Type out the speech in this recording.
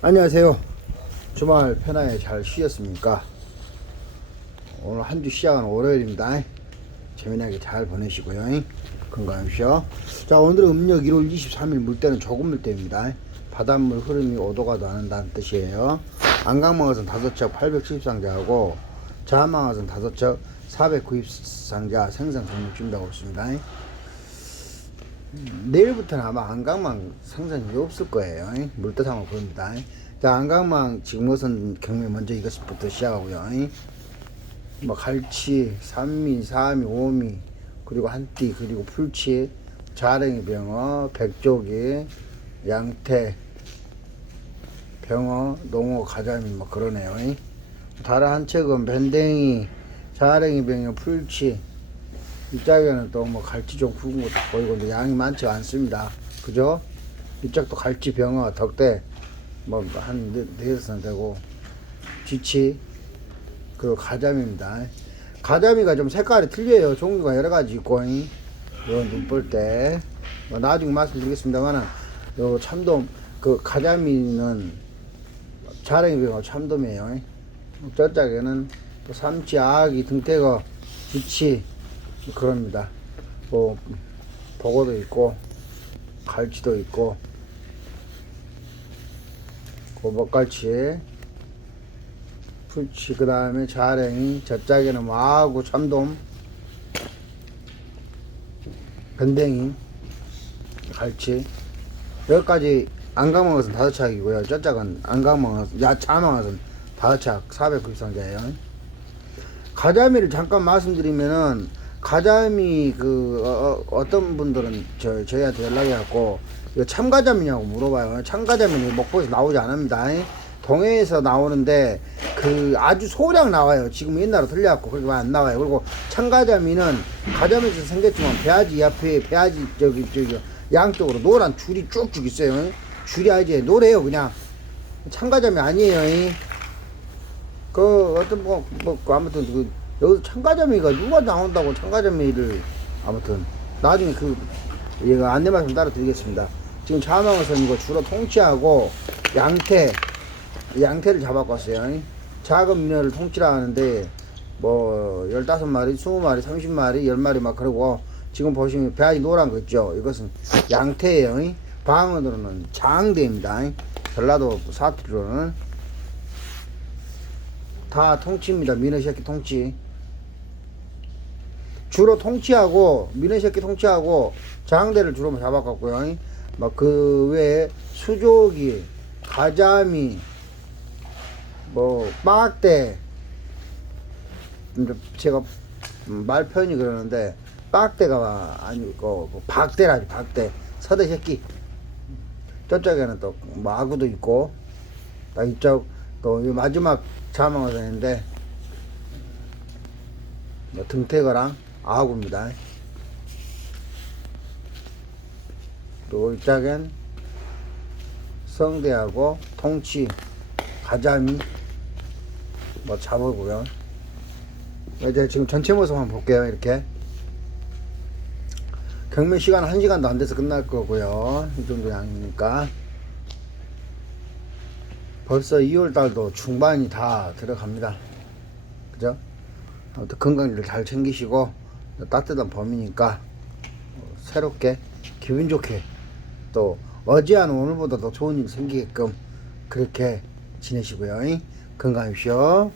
안녕하세요. 주말 편하게 잘 쉬었습니까? 오늘 한 주 시작은 월요일입니다. 재미나게 잘 보내시고요. 건강하십시오. 자, 오늘은 음력 1월 23일 물때는 조금 물때입니다. 바닷물 흐름이 5도가 더 안다는 뜻이에요. 안강망어선 5척 870상자하고 자한망어선 5척 490상자 생산 등록 준비하고 있습니다. 내일부터는 아마 안강망 생산이 없을 거예요. 상황 보입니다. 자, 안강망 지금 우선 경매 먼저 이것부터 시작하고요. 뭐 갈치, 산미, 사미, 오미, 그리고 한띠, 그리고 풀치, 자랭이 병어, 백조기, 양태, 병어, 농어, 가자미 뭐 그러네요. 다른 한 책은 밴댕이, 자랭이 병어, 풀치, 이쪽에는 또 뭐 갈치 좀 굵은 것도 보이고 근데 양이 많지 않습니다. 그죠? 이쪽도 갈치 병어 덕대 뭐한 네여섯 되고 쥐치 그리고 가자미입니다. 가자미가 좀 색깔이 틀려요. 종류가 여러 가지 있고 이런 눈볼 때뭐 나중에 말씀드리겠습니다만은 요 참돔 그 가자미는 자랭이 병어 참돔이에요. 저짝에는 또 삼치, 아기, 등태거, 쥐치 그럽니다. 뭐 보고도 있고 갈치도 있고 고박갈치 풀치 그 다음에 자랭이 뭐 아구 참돔 변댕이 갈치. 여기까지 안강망어선 다섯 척이고요. 저짝은 안강망어선 야 자망어선 다섯 척 490상자예요. 가자미를 잠깐 말씀드리면은 가자미 그 어, 떤 분들은 저 저희한테 연락이 왔고 이거 참가자미냐고 물어봐요. 참가자미는 먹보에서 나오지 않습니다. 동해에서 나오는데 그 아주 소량 나와요. 지금 옛날로 틀려갖고 그렇게 안 나와요. 그리고 참가자미는 가자미에서 생겼지만 배아지 옆에 배아지 저기 저기 양쪽으로 노란 줄이 쭉쭉 있어요. 줄이 아니지 노래요 그냥 참가자미 아니에요. 그 어떤 뭐, 뭐그 아무튼 그 여기 참가자미가 누가 나온다고 참가자미를 아무튼 나중에 그 얘가 안내 말씀 따라 드리겠습니다. 지금 자망어선 이거 주로 통치하고 양태 양태를 잡아고 왔어요. 작은 민어를 통치라 하는데 뭐 15마리, 20마리, 30마리, 10마리 막 그러고 지금 보시면 배아지 노란 거 있죠. 이것은 양태예요. 방언으로는 장대입니다. 전라도 사투리로는 다 통치입니다. 새끼 통치. 주로 통치하고 민어 새끼 통치하고 장대를 주로 잡아갔고요. 막 그 외에 수조기, 가자미, 뭐 빡대. 제가 말 표현이 그러는데 빡대가 아니고 뭐 박대라지 박대. 서대 새끼. 저쪽에는 또 마구도 있고 딱 이쪽 또이 마지막 자망어선인데 뭐 등태거랑 아구입니다. 또 이쪽엔 성대하고 통치, 가자미 뭐 잡아고요. 이제 지금 전체 모습 한번 볼게요. 이렇게 경매 시간 1시간도 안 돼서 끝날 거고요. 이 정도 양이니까 벌써 2월 달도 중반이 다 들어갑니다. 그죠? 아무튼 건강을 잘 챙기시고 따뜻한 봄이니까 새롭게 기분 좋게 또 어제한 오늘보다 더 좋은 일 생기게끔 그렇게 지내시고요. 건강하십시오.